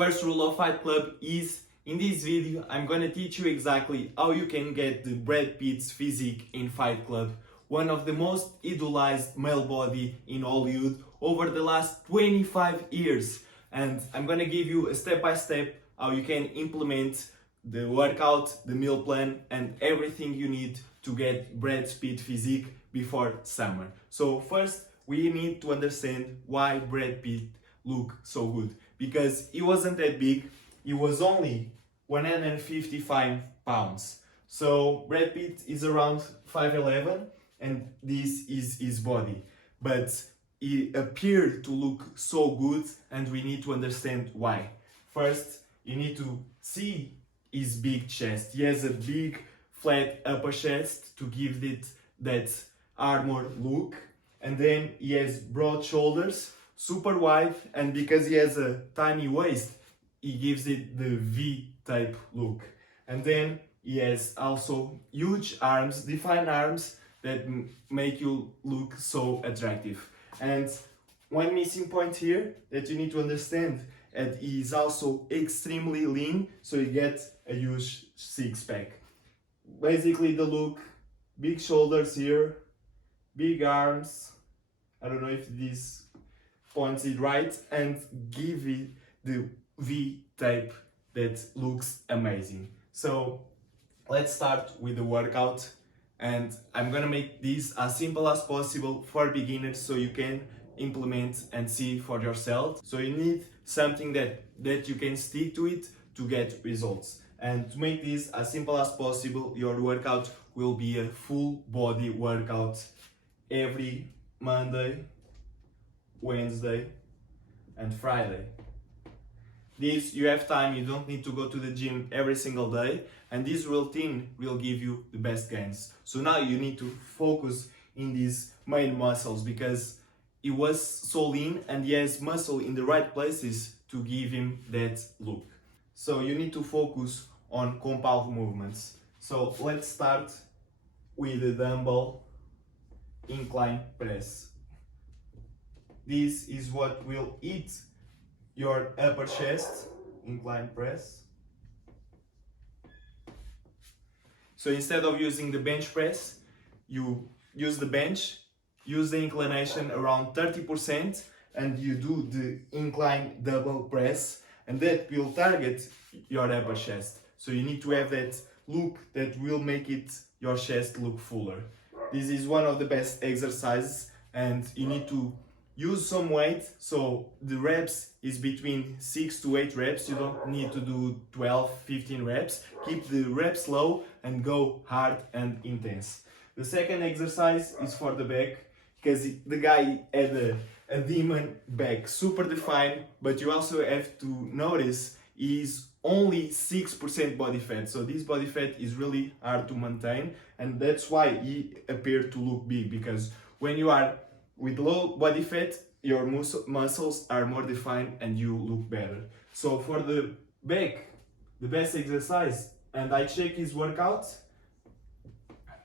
First rule of Fight Club is, in this video I'm gonna teach you exactly how you can get the Brad Pitt's physique in Fight Club, one of the most idolized male body in Hollywood over the last 25 years. And I'm gonna give you a step-by-step how you can implement the workout, the meal plan, and everything you need to get Brad Pitt physique before summer. So first, we need to understand why Brad Pitt look so good. Because he wasn't that big, he was only 155 pounds. So Brad Pitt is around 5'11", and this is his body. But he appeared to look so good, and we need to understand why. First, you need to see his big chest. He has a big flat upper chest to give it that armor look, and then he has broad shoulders, super wide, and because he has a tiny waist, he gives it the V-type look. And then he has also huge arms, defined arms that make you look so attractive. And one missing point here that you need to understand, and he is also extremely lean, so you get a huge six-pack. Basically the look, big shoulders here, big arms, I don't know if this points it right, and give it the V-type that looks amazing. So let's start with the workout, and I'm gonna make this as simple as possible for beginners so you can implement and see for yourself. So you need something that you can stick to it to get results. And to make this as simple as possible, your workout will be a full body workout every Monday, Wednesday and Friday. This, you have time, you don't need to go to the gym every single day, and this routine will give you the best gains. So now you need to focus in these main muscles, because he was so lean and he has muscle in the right places to give him that look. So you need to focus on compound movements. So let's start with the dumbbell incline press. This is what will eat your upper chest, incline press. So instead of using the bench press, you use the bench, use the inclination around 30%, and you do the incline double press, and that will target your upper chest. So you need to have that look that will make your chest look fuller. This is one of the best exercises, and you need to use some weight. So the reps is between 6 to 8 reps. You don't need to do 12, 15 reps. Keep the reps low and go hard and intense. The second exercise is for the back, because the guy had a demon back, super defined, but you also have to notice is only 6% body fat. So this body fat is really hard to maintain, and that's why he appeared to look big, because when you are with low body fat, your muscles are more defined and you look better. So for the back, the best exercise, and I check his workout,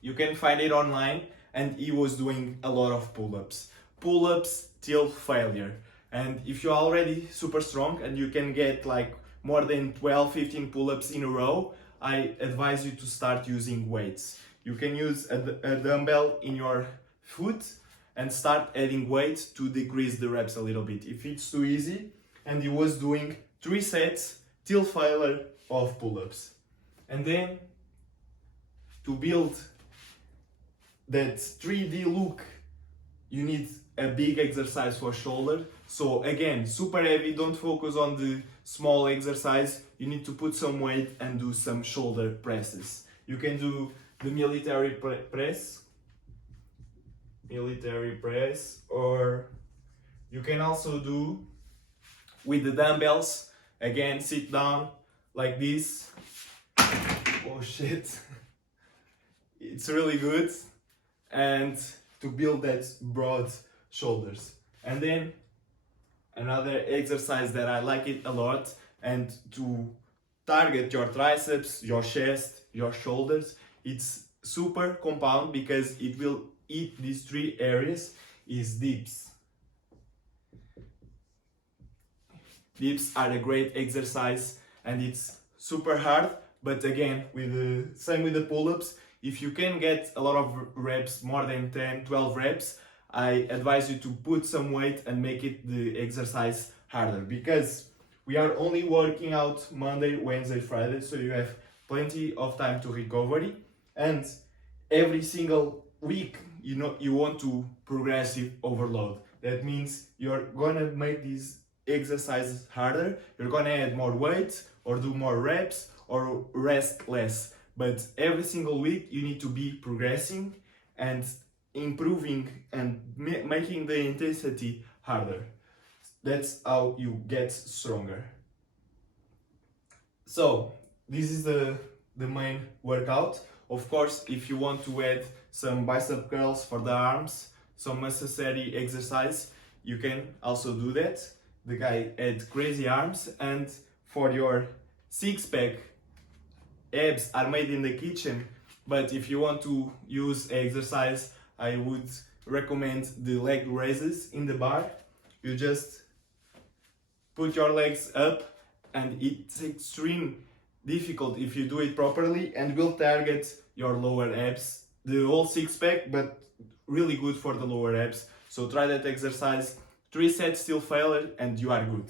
you can find it online, and he was doing a lot of pull-ups till failure. And if you're already super strong and you can get like more than 12-15 pull-ups in a row, I advise you to start using weights. You can use a dumbbell in your foot and start adding weight to decrease the reps a little bit if it's too easy. And he was doing 3 sets till failure of pull-ups. And then to build that 3D look, you need a big exercise for shoulder. So again, super heavy, don't focus on the small exercise. You need to put some weight and do some shoulder presses. You can do the military press, or you can also do with the dumbbells. Again, sit down like this. Oh shit. It's really good, and to build that broad shoulders. And then another exercise that I like it a lot, and to target your triceps, your chest, your shoulders, it's super compound because it will eat these 3 areas, is dips. Dips are a great exercise and it's super hard, but again, with the same with the pull-ups, if you can get a lot of reps, more than 10, 12 reps, I advise you to put some weight and make it the exercise harder, because we are only working out Monday, Wednesday, Friday, so you have plenty of time to recovery, and every single week you want to progressive overload. That means you're gonna make these exercises harder, you're gonna add more weight or do more reps or rest less, but every single week you need to be progressing and improving and making the intensity harder. That's how you get stronger. So this is the main workout. Of course, if you want to add some bicep curls for the arms, some necessary exercise, you can also do that. The guy had crazy arms, and for your six-pack, abs are made in the kitchen, but if you want to use exercise, I would recommend the leg raises in the bar. You just put your legs up, and it's extreme difficult if you do it properly, and will target your lower abs, the whole six-pack, but really good for the lower abs. So try that exercise. 3 sets till failure and you are good.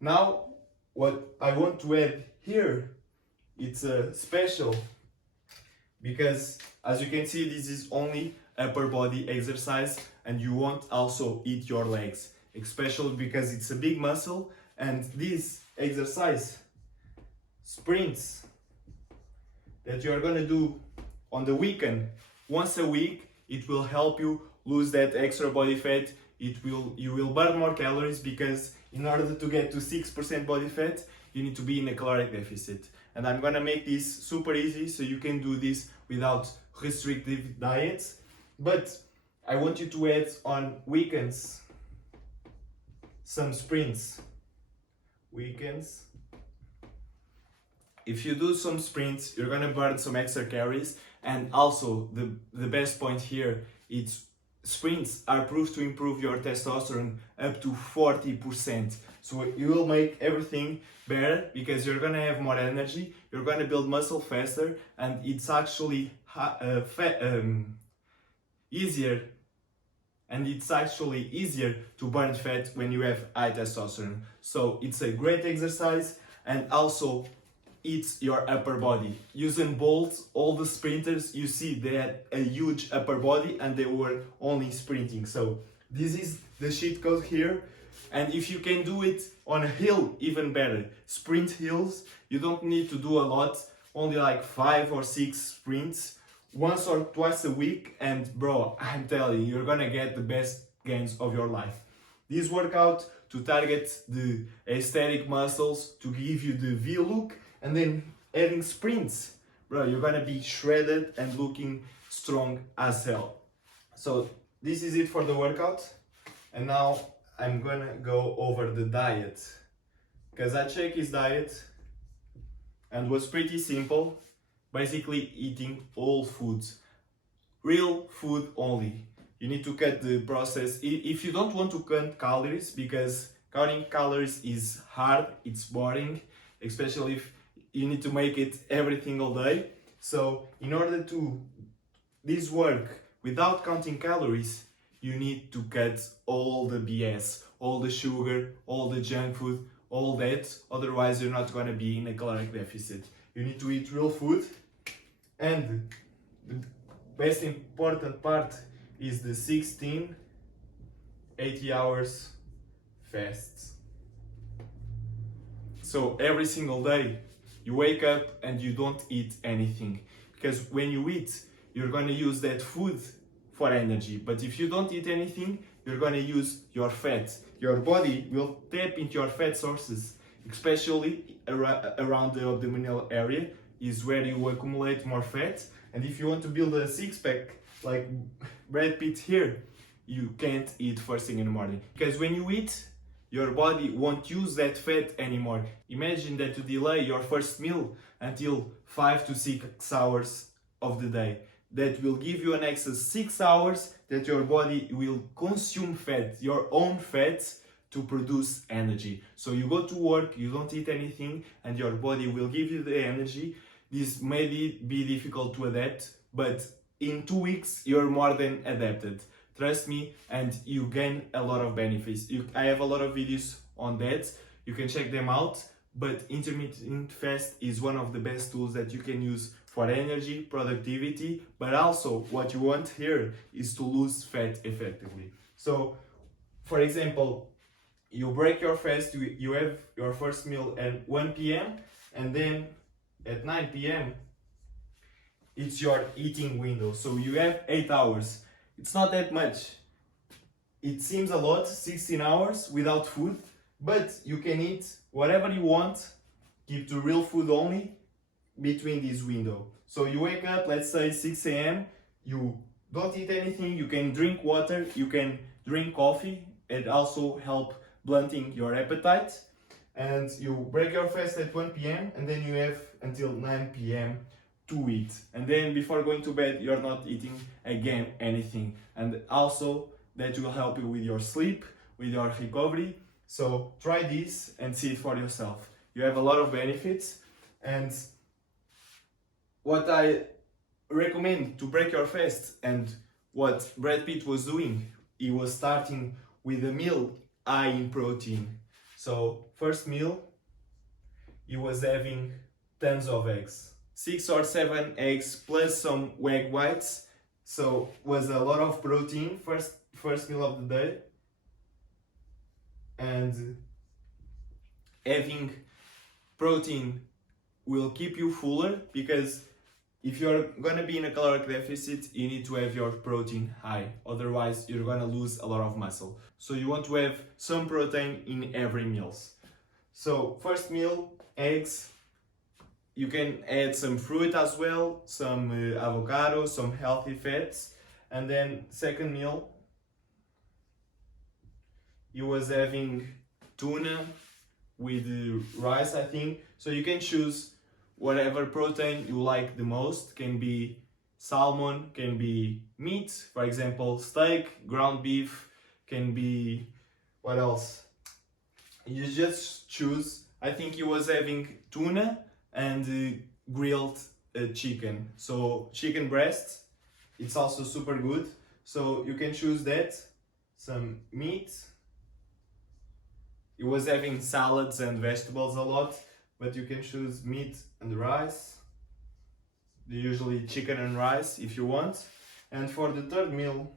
Now what I want to add here, it's a special, because as you can see, this is only upper body exercise, and you won't also eat your legs, especially because it's a big muscle. And this exercise, sprints, that you are gonna do on the weekend, once a week, it will help you lose that extra body fat. You will burn more calories, because in order to get to 6% body fat, you need to be in a caloric deficit. And I'm gonna make this super easy, so you can do this without restrictive diets. But I want you to add on weekends some sprints. Weekends. If you do some sprints, you're gonna burn some extra calories, and also the best point here, it's sprints are proved to improve your testosterone up to 40%. So you will make everything better, because you're gonna have more energy, you're gonna build muscle faster, and it's actually easier. And it's actually easier to burn fat when you have high testosterone. So it's a great exercise, and also it's your upper body. Usain Bolt, all the sprinters you see, they had a huge upper body and they were only sprinting. So this is the cheat code here. And if you can do it on a hill, even better. Sprint hills, you don't need to do a lot, only like 5 or 6 sprints, once or twice a week, and bro, I'm telling you, you're gonna get the best gains of your life. This workout to target the aesthetic muscles, to give you the V look, and then adding sprints, bro, you're gonna be shredded and looking strong as hell. So this is it for the workout, and now I'm gonna go over the diet, because I checked his diet and was pretty simple. Basically eating all foods, real food only. You need to cut the process. If you don't want to count calories, because counting calories is hard, it's boring, especially if you need to make it every single day. So in order to this work without counting calories, you need to cut all the BS, all the sugar, all the junk food, all that. Otherwise you're not going to be in a caloric deficit. You need to eat real food. And the best important part is the 16 80 hours fasts. So every single day you wake up and you don't eat anything, because when you eat, you're going to use that food for energy. But if you don't eat anything, you're going to use your fat. Your body will tap into your fat sources, especially around the abdominal area is where you accumulate more fat. And if you want to build a six-pack like Brad Pitt here, you can't eat first thing in the morning, because when you eat, your body won't use that fat anymore. Imagine that you delay your first meal until 5 to 6 hours of the day. That will give you an extra 6 hours that your body will consume fat, your own fat, to produce energy. So you go to work, you don't eat anything, and your body will give you the energy. This may be difficult to adapt, but in 2 weeks you're more than adapted. Trust me, and you gain a lot of benefits. I have a lot of videos on that, you can check them out, but intermittent fast is one of the best tools that you can use for energy, productivity, but also what you want here is to lose fat effectively. So, for example, you break your fast, you have your first meal at 1 p.m. and then at 9 p.m. it's your eating window. So you have 8 hours. It's not that much. It seems a lot, 16 hours without food, but you can eat whatever you want, keep to real food only between this window. So you wake up, let's say 6 a.m., you don't eat anything, you can drink water, you can drink coffee, it also help blunting your appetite, and you break your fast at 1 p.m. and then you have until 9 p.m. to eat, and then before going to bed you're not eating again anything, and also that will help you with your sleep, with your recovery. So try this and see it for yourself. You have a lot of benefits, and what I recommend to break your fast and what Brad Pitt was doing, he was starting with a meal high in protein. So first meal, he was having tons of eggs, 6 or 7 eggs plus some egg whites. So was a lot of protein, first meal of the day. And having protein will keep you fuller, because if you're gonna be in a caloric deficit, you need to have your protein high, otherwise you're gonna lose a lot of muscle. So you want to have some protein in every meal. So first meal, eggs. You can add some fruit as well, some avocado, some healthy fats. And then second meal, you was having tuna with rice, I think. So you can choose whatever protein you like the most. Can be salmon, can be meat, for example, steak, ground beef, can be, what else? You just choose. I think he was having tuna and grilled chicken. So chicken breast, it's also super good. So you can choose that, some meat. He was having salads and vegetables a lot, but you can choose meat and rice. Usually chicken and rice if you want. And for the third meal,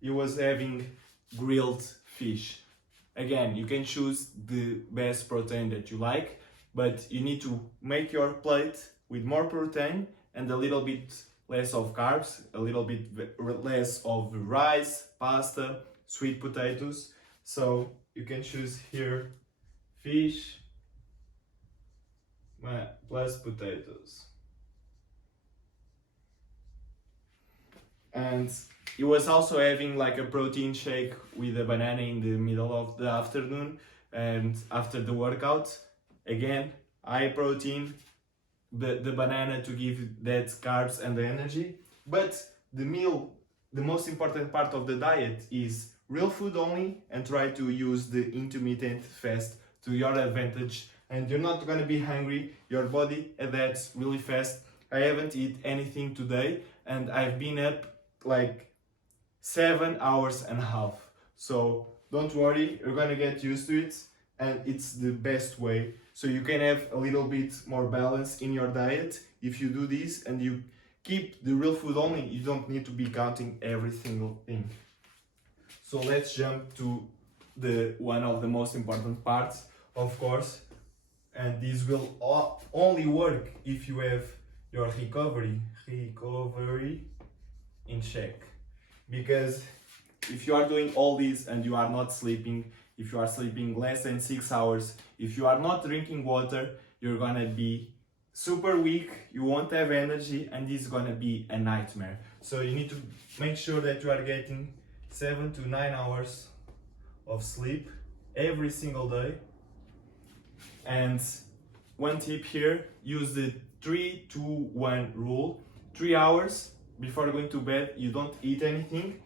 he was having grilled fish. Again, you can choose the best protein that you like, but you need to make your plate with more protein and a little bit less of carbs, a little bit less of rice, pasta, sweet potatoes. So you can choose here fish plus potatoes. And he was also having like a protein shake with a banana in the middle of the afternoon and after the workout. Again, high protein, the banana to give that carbs and the energy. But the meal, the most important part of the diet is real food only, and try to use the intermittent fast to your advantage, and you're not gonna be hungry, your body adapts really fast. I haven't eaten anything today and I've been up like 7 hours and a half. So don't worry, you're gonna get used to it, and it's the best way. So you can have a little bit more balance in your diet if you do this and you keep the real food only. You don't need to be counting every single thing. So let's jump to the one of the most important parts, of course, and this will only work if you have your recovery in check. Because if you are doing all this and you are not sleeping, if you are sleeping less than 6 hours, if you are not drinking water, you're gonna be super weak, you won't have energy, and this is gonna be a nightmare. So you need to make sure that you are getting 7 to 9 hours of sleep every single day. And one tip here, use the 3-2-1 rule. 3 hours before going to bed, you don't eat anything.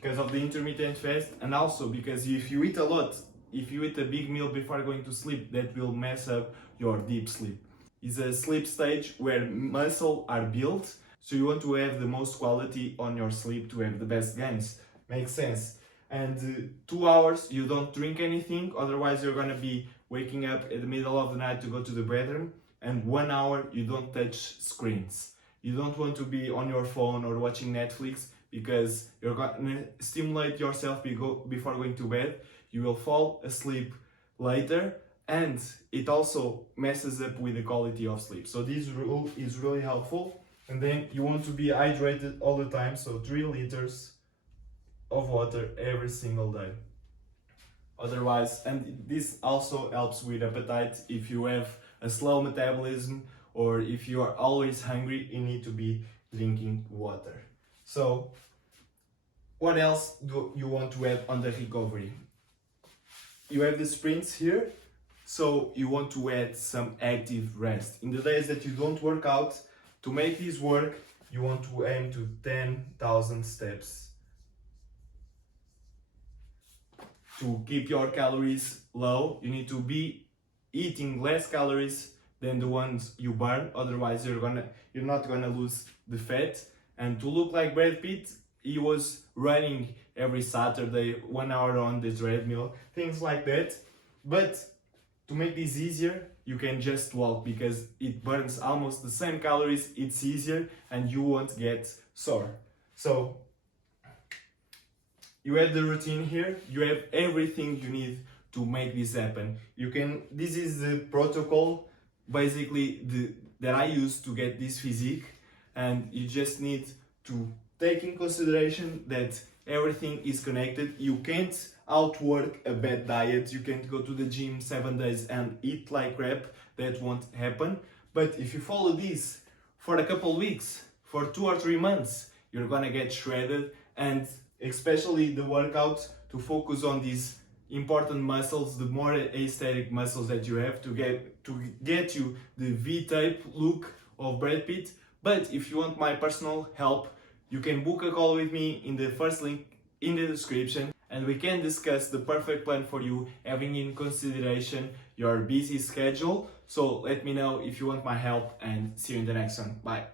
because of the intermittent fast, and also because if you eat a lot, if you eat a big meal before going to sleep, that will mess up your deep sleep. It's a sleep stage where muscle are built, so you want to have the most quality on your sleep to have the best gains. Makes sense. And 2 hours you don't drink anything, otherwise you're gonna be waking up in the middle of the night to go to the bathroom. And 1 hour you don't touch screens. You don't want to be on your phone or watching Netflix, because you're gonna stimulate yourself before going to bed. You will fall asleep later, and it also messes up with the quality of sleep. So this rule is really helpful. And then you want to be hydrated all the time, so 3 liters of water every single day. Otherwise, and this also helps with appetite. If you have a slow metabolism or if you are always hungry, you need to be drinking water. So what else do you want to have on the recovery? You have the sprints here, so you want to add some active rest. In the days that you don't work out, to make this work, you want to aim to 10,000 steps. To keep your calories low, you need to be eating less calories than the ones you burn, otherwise you're not gonna lose the fat. And to look like Brad Pitt, he was running every Saturday 1 hour on the treadmill, things like that. But to make this easier, you can just walk, because it burns almost the same calories, it's easier, and you won't get sore. So you have the routine here, you have everything you need to make this happen. This is the protocol basically that I use to get this physique, and you just need to take in consideration that everything is connected. You can't outwork a bad diet, you can't go to the gym 7 days and eat like crap, that won't happen. But if you follow this for a couple weeks, for 2 or 3 months, you're gonna get shredded. And especially the workout, to focus on these important muscles, the more aesthetic muscles that you have, to get you the V-tape look of Brad Pitt. But if you want my personal help, you can book a call with me in the first link in the description, and we can discuss the perfect plan for you, having in consideration your busy schedule. So let me know if you want my help, and see you in the next one. Bye.